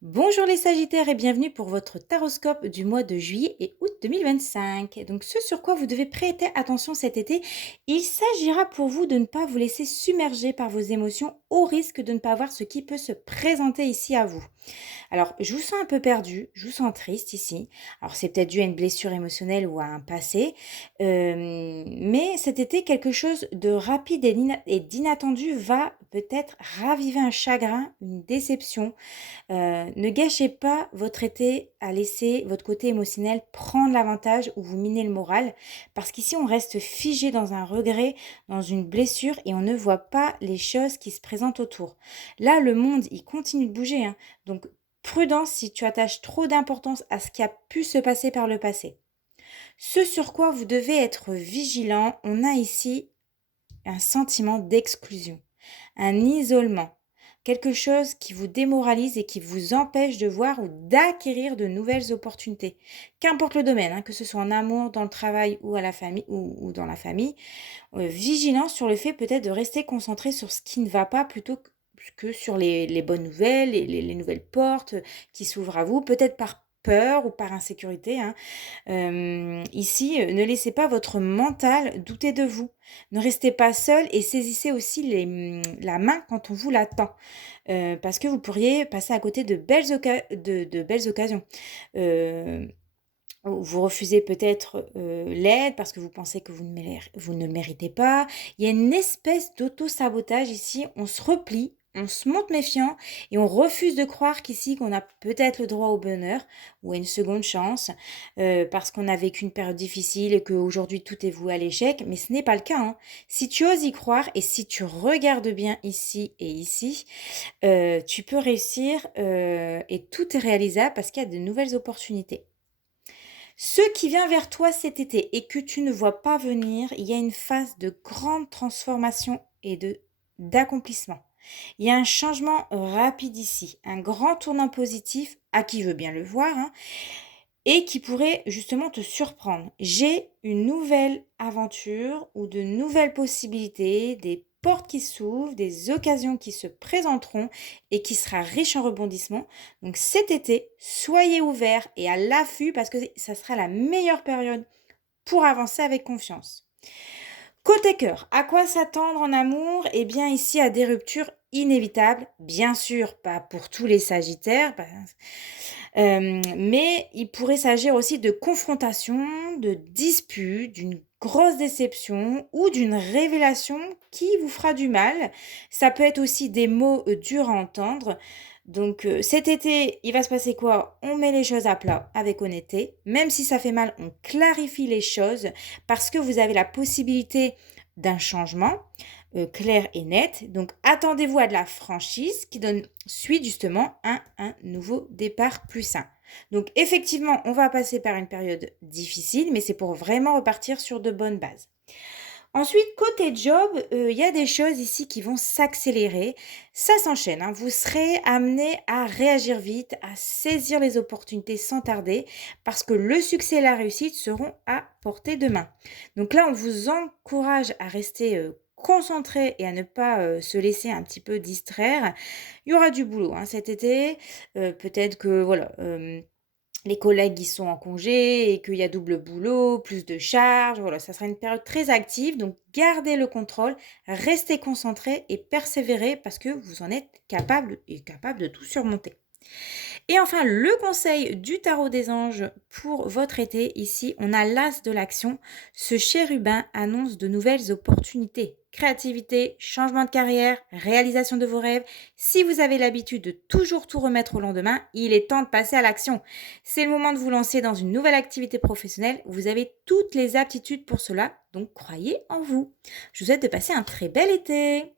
Bonjour les Sagittaires et bienvenue pour votre taroscope du mois de juillet et août 2025. Donc ce sur quoi vous devez prêter attention cet été, il s'agira pour vous de ne pas vous laisser submerger par vos émotions au risque de ne pas voir ce qui peut se présenter ici à vous. Alors, je vous sens un peu perdu, je vous sens triste ici. Alors, c'est peut-être dû à une blessure émotionnelle ou à un passé, mais cet été, quelque chose de rapide et d'inattendu va peut-être raviver un chagrin, une déception. Ne gâchez pas votre été à laisser votre côté émotionnel prendre l'avantage ou vous miner le moral, parce qu'ici, on reste figé dans un regret, dans une blessure, et on ne voit pas les choses qui se présentent autour. Là, le monde, il continue de bouger, hein. Donc, prudence si tu attaches trop d'importance à ce qui a pu se passer par le passé. Ce sur quoi vous devez être vigilant, on a ici un sentiment d'exclusion, un isolement, quelque chose qui vous démoralise et qui vous empêche de voir ou d'acquérir de nouvelles opportunités. Qu'importe le domaine, hein, que ce soit en amour, dans le travail ou à la famille ou dans la famille, vigilant sur le fait peut-être de rester concentré sur ce qui ne va pas plutôt que sur les bonnes nouvelles, les nouvelles portes qui s'ouvrent à vous, peut-être par peur ou par insécurité, hein. Ici, ne laissez pas votre mental douter de vous. Ne restez pas seul et saisissez aussi la main quand on vous la tend, parce que vous pourriez passer à côté de belles occasions. Heu, vous refusez peut-être, l'aide parce que vous pensez que vous ne le méritez pas. Il y a une espèce d'auto-sabotage ici, on se replie, on se montre méfiant et on refuse de croire qu'ici, qu'on a peut-être le droit au bonheur ou à une seconde chance, parce qu'on a vécu une période difficile et qu'aujourd'hui tout est voué à l'échec, mais ce n'est pas le cas, hein. Si tu oses y croire et si tu regardes bien ici et ici, tu peux réussir, et tout est réalisable parce qu'il y a de nouvelles opportunités. Ce qui vient vers toi cet été et que tu ne vois pas venir, il y a une phase de grande transformation et d'accomplissement. Il y a un changement rapide ici, un grand tournant positif, à qui veut bien le voir, hein, et qui pourrait justement te surprendre. J'ai une nouvelle aventure ou de nouvelles possibilités, des portes qui s'ouvrent, des occasions qui se présenteront et qui sera riche en rebondissements. Donc cet été, soyez ouverts et à l'affût parce que ça sera la meilleure période pour avancer avec confiance. Côté cœur, à quoi s'attendre en amour? Eh bien ici à des ruptures inévitables, bien sûr pas pour tous les sagittaires, mais il pourrait s'agir aussi de confrontations, de disputes, d'une grosse déception ou d'une révélation qui vous fera du mal. Ça peut être aussi des mots, durs à entendre. Donc, cet été, il va se passer quoi? On met les choses à plat avec honnêteté. Même si ça fait mal, on clarifie les choses parce que vous avez la possibilité d'un changement, clair et net. Donc attendez-vous à de la franchise qui donne suite justement à un nouveau départ plus sain. Donc effectivement, on va passer par une période difficile, mais c'est pour vraiment repartir sur de bonnes bases. Ensuite, côté job, il y a des choses ici qui vont s'accélérer. Ça s'enchaîne, hein. Vous serez amené à réagir vite, à saisir les opportunités sans tarder, parce que le succès et la réussite seront à portée de main. Donc là, on vous encourage à rester, concentré et à ne pas, se laisser un petit peu distraire. Il y aura du boulot, hein, cet été. Peut-être que voilà, les collègues, ils sont en congé et qu'il y a double boulot, plus de charges, voilà, ça sera une période très active, donc gardez le contrôle, restez concentrés et persévérez parce que vous en êtes capable de tout surmonter. Et enfin, le conseil du tarot des anges pour votre été, ici, on a l'as de l'action. Ce chérubin annonce de nouvelles opportunités. Créativité, changement de carrière, réalisation de vos rêves. Si vous avez l'habitude de toujours tout remettre au lendemain, il est temps de passer à l'action. C'est le moment de vous lancer dans une nouvelle activité professionnelle. Vous avez toutes les aptitudes pour cela, donc croyez en vous. Je vous souhaite de passer un très bel été.